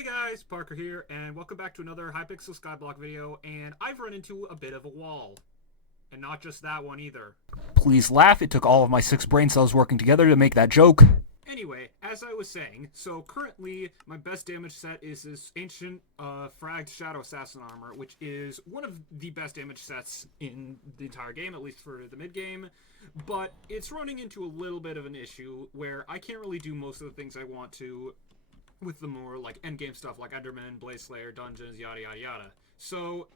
Hey guys, Parker here, and welcome back to another Hypixel Skyblock video, and I've run into a bit of a wall. And not just that one either. Please laugh, it took all of my 6 brain cells working together to make that joke. Anyway, as I was saying, so currently my best damage set is this ancient fragged Shadow Assassin armor, which is one of the best damage sets in the entire game, at least for the mid-game. But it's running into a little bit of an issue where I can't really do most of the things I want to with the more like endgame stuff like Enderman, Blaze Slayer, dungeons, yada yada yada. So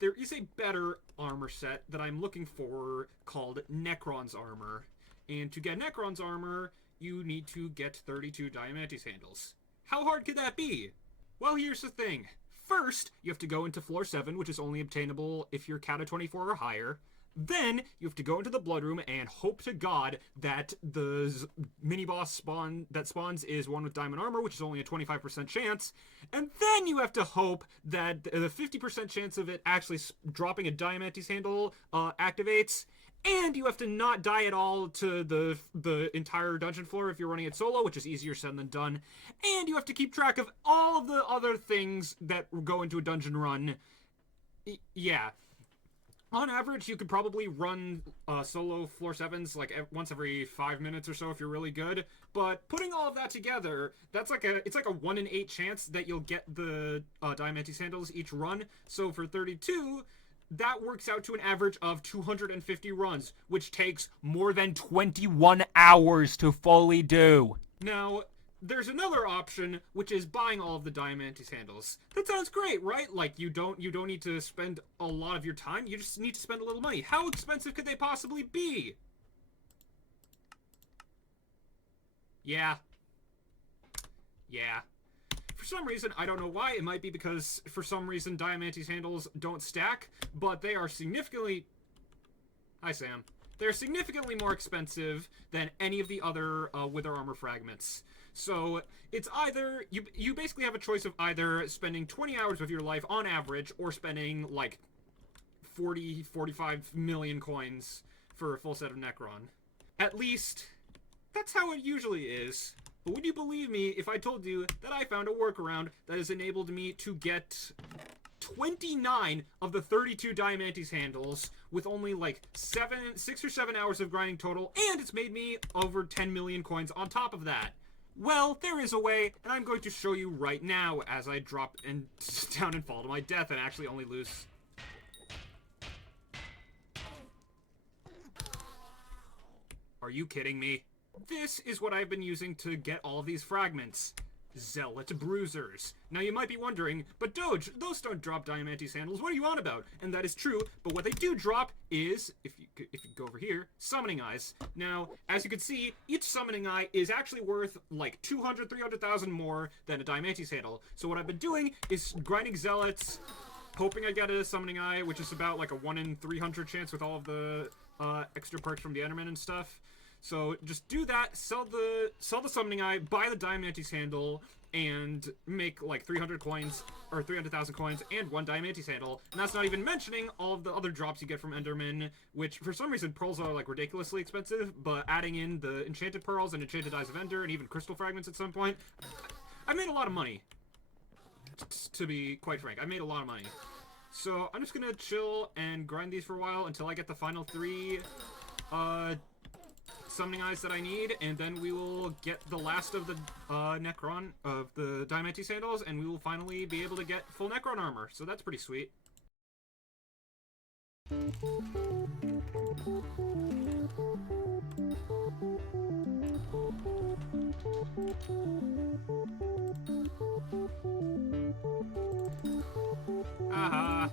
there is a better armor set that I'm looking for called Necron's Armor. And to get Necron's Armor, you need to get 32 Diamantes handles. How hard could that be? Well, here's the thing. First, you have to go into floor 7, which is only obtainable if you're Kata 24 or higher. Then, you have to go into the Blood Room and hope to God that the mini-boss that spawns is one with Diamond Armor, which is only a 25% chance. And then you have to hope that the 50% chance of it actually dropping a Diamantes handle activates. And you have to not die at all to the entire dungeon floor if you're running it solo, which is easier said than done. And you have to keep track of all of the other things that go into a dungeon run. Yeah. On average, you could probably run solo floor 7s like once every 5 minutes or so if you're really good. But putting all of that together, it's like a 1 in 8 chance that you'll get the Diamantes handles each run. So for 32, that works out to an average of 250 runs, which takes more than 21 hours to fully do. Now, there's another option, which is buying all of the Diamantes handles. That sounds great, right? Like, you don't need to spend a lot of your time, you just need to spend a little money. How expensive could they possibly be? Yeah. For some reason, I don't know why, it might be because, for some reason, Diamantes handles don't stack, but they are significantly... Hi, Sam. They're significantly more expensive than any of the other Wither Armor fragments. So, it's either... You basically have a choice of either spending 20 hours of your life on average, or spending, like, 45 million coins for a full set of Necron. At least, that's how it usually is. But would you believe me if I told you that I found a workaround that has enabled me to get 29 of the 32 Diamantes handles with only like 6 or 7 hours of grinding total, and it's made me over 10 million coins on top of that. Well, there is a way, and I'm going to show you right now as I drop down and fall to my death and actually only lose. Are you kidding me? This is what I've been using to get all of these fragments. Zealot Bruisers. Now you might be wondering, but Doge, those don't drop Diamantes handles, what are you on about? And that is true, but what they do drop is, if you go over here, Summoning Eyes. Now, as you can see, each Summoning Eye is actually worth like 200, 300,000 more than a Diamantes handle. So what I've been doing is grinding Zealots, hoping I get a Summoning Eye, which is about like a 1 in 300 chance with all of the extra perks from the Enderman and stuff. So just do that, sell the Summoning Eye, buy the Diamantes handle, and make like 300 coins, or 300,000 coins, and 1 Diamantes handle. And that's not even mentioning all of the other drops you get from Enderman, which for some reason pearls are like ridiculously expensive, but adding in the enchanted pearls and enchanted Eyes of Ender, and even crystal fragments at some point, I made a lot of money. To be quite frank, I made a lot of money. So I'm just gonna chill and grind these for a while until I get the final 3, Summoning Eyes that I need, and then we will get the last of the Necron, of the Diamantes handles, and we will finally be able to get full Necron armor, so that's pretty sweet. Aha!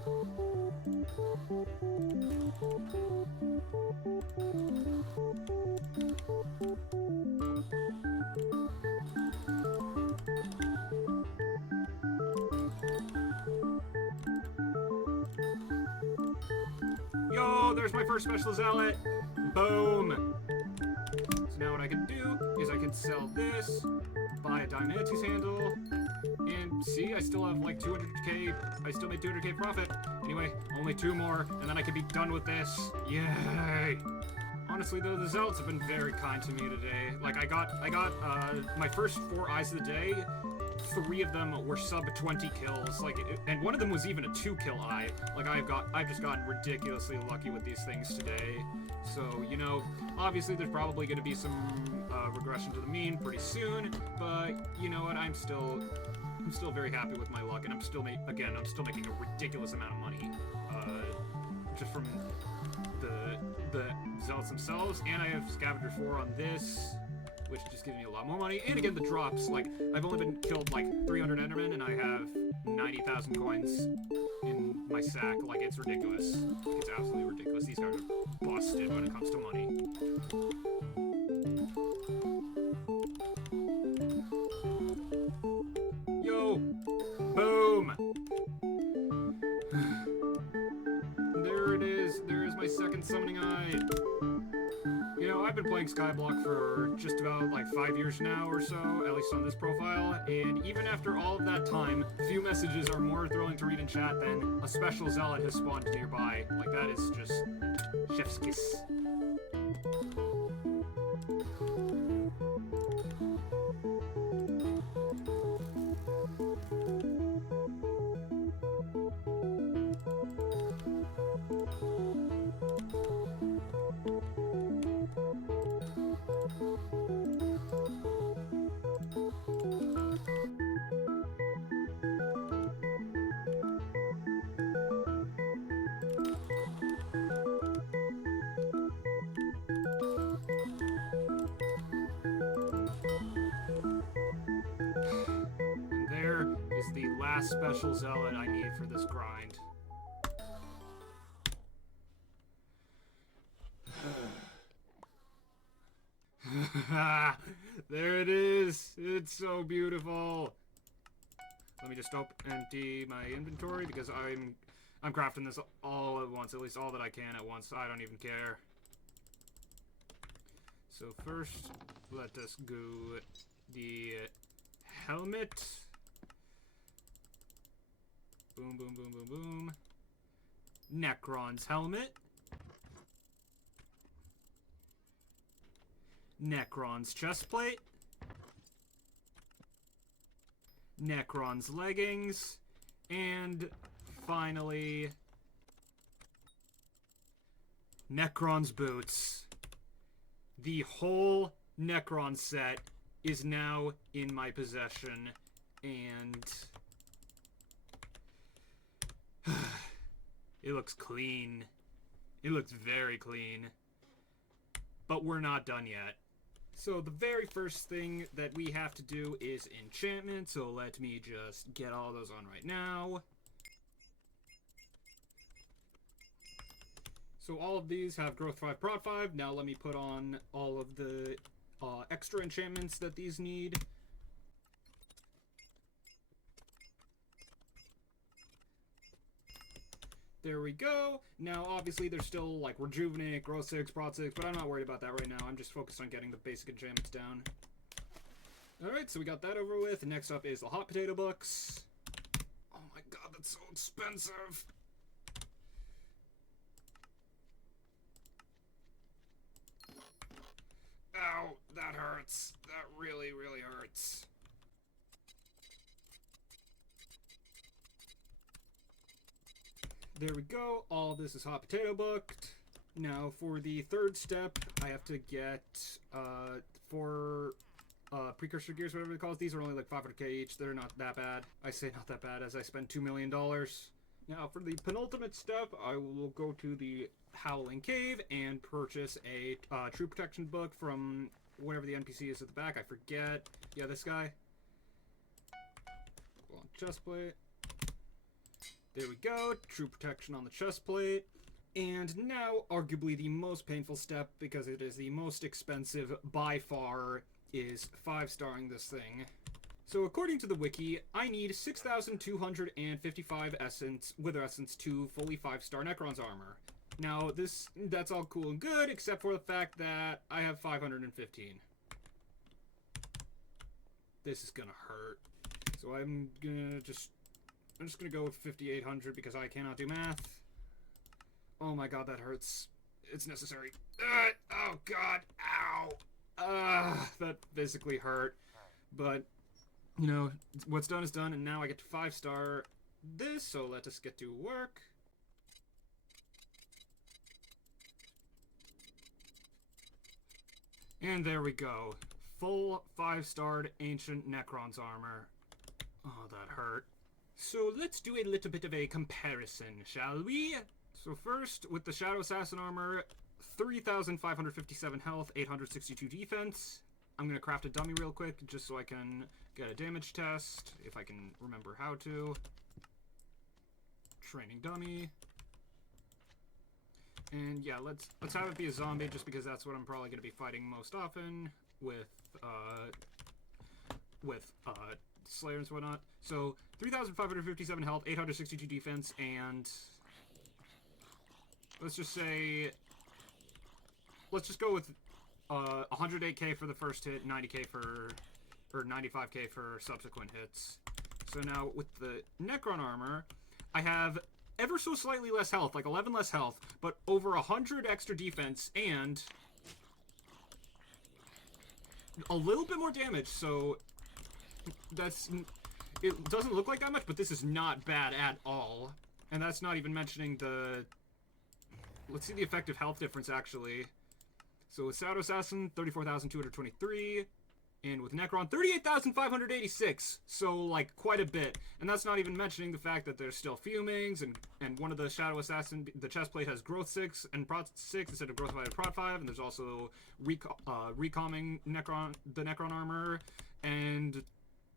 Yo, there's my first special Zealot! Boom! So now what I can do is I can sell this, buy a Diamantes handle, and see, I still have like 200k, I still made 200k profit. Anyway, only 2 more, and then I can be done with this. Yay! Honestly though, the Zealots have been very kind to me today. Like, I got my first 4 eyes of the day 3 of them were sub 20 kills, like, and one of them was even a 2-kill eye. Like, I've just gotten ridiculously lucky with these things today. So, you know, obviously there's probably going to be some regression to the mean pretty soon, but you know what, I'm still very happy with my luck, and I'm still making a ridiculous amount of money, just from the Zealots themselves, and I have Scavenger 4 on this, which just gives me a lot more money. And again, the drops, like, I've only been killed like 300 Endermen, and I have 90,000 coins in my sack. Like, it's ridiculous. It's absolutely ridiculous. These guys are busted when it comes to money. Yo! Boom! There it is. There is my second summoning eye. You know, I've been playing Skyblock for just about like 5 years now or so, at least on this profile, and even after all of that time, few messages are more thrilling to read in chat than a special Zealot has spawned nearby. Like, that is just chef's kiss. Is the last special Zealot I need for this grind. There it is. It's so beautiful. Let me just empty my inventory because I'm crafting this all at once, at least all that I can at once. I don't even care. So first, let us go the helmet. Boom, boom, boom, boom, boom. Necron's helmet. Necron's chestplate. Necron's leggings. And finally, Necron's boots. The whole Necron set is now in my possession, and it looks clean. It looks very clean. But we're not done yet. So the very first thing that we have to do is enchantment, so let me just get all those on right now. So all of these have growth 5, prot 5. Now let me put on all of the extra enchantments that these need. There we go. Now, obviously, there's still, like, Rejuvenate, Growth 6, Prot 6, but I'm not worried about that right now. I'm just focused on getting the basic enchantments down. Alright, so we got that over with. Next up is the hot potato books. Oh my god, that's so expensive. Ow, that hurts. That really, really hurts. There we go. All this is hot potato booked. Now, for the third step, I have to get 4 precursor gears, whatever it calls. These are only like 500k each. They're not that bad. I say not that bad as I spend $2 million. Now, for the penultimate step, I will go to the Howling Cave and purchase a True Protection book from whatever the NPC is at the back. I forget. Yeah, this guy. Well, chestplate. There we go. True Protection on the chestplate. And now, arguably the most painful step, because it is the most expensive by far, is 5-starring this thing. So according to the wiki, I need 6,255 essence, Wither Essence to fully 5-star Necron's armor. Now, that's all cool and good, except for the fact that I have 515. This is gonna hurt. So I'm just gonna go with 5,800 because I cannot do math. Oh my god, that hurts. It's necessary. Oh god, ow! That physically hurt. But you know, what's done is done, and now I get to 5-star this, so let us get to work. And there we go. Full 5-starred Ancient Necron's Armor. Oh, that hurt. So let's do a little bit of a comparison, shall we? So first, with the Shadow Assassin Armor, 3,557 health, 862 defense. I'm going to craft a dummy real quick, just so I can get a damage test, if I can remember how to. Training dummy. And yeah, let's have it be a zombie, just because that's what I'm probably going to be fighting most often with Slayers and whatnot. So 3,557 health, 862 defense, and let's just go with 108k for the first hit, 90k or 95k for subsequent hits. So now with the Necron Armor, I have ever so slightly less health, like 11 less health, but over 100 extra defense and a little bit more damage, so it doesn't look like that much, but this is not bad at all. And that's not even mentioning the... Let's see the effective health difference, actually. So with Shadow Assassin, 34,223. And with Necron, 38,586. So, like, quite a bit. And that's not even mentioning the fact that there's still fumings, and one of the Shadow Assassin, the chest plate has growth 6 and prot 6 instead of growth 5 and prot 5. And there's also recomming the Necron Armor, and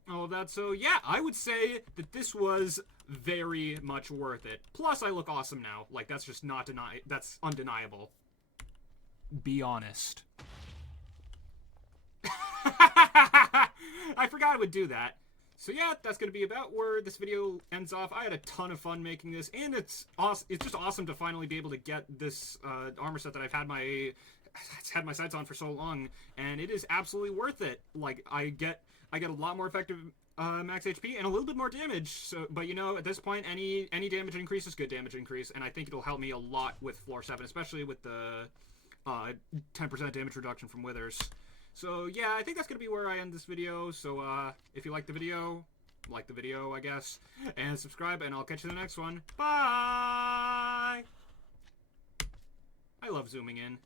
all of that. So, yeah, I would say that this was very much worth it. Plus, I look awesome now. Like, that's just not that's undeniable. Be honest. I forgot I would do that. So yeah, that's going to be about where this video ends off. I had a ton of fun making this, and it's just awesome to finally be able to get this armor set that I've had my sights on for so long, and it is absolutely worth it. Like, I get a lot more effective max HP and a little bit more damage. So, but you know, at this point, any damage increase is good damage increase, and I think it'll help me a lot with floor 7, especially with the 10% damage reduction from Withers. So yeah, I think that's going to be where I end this video. So if you like the video, I guess, and subscribe, and I'll catch you in the next one. Bye! I love zooming in.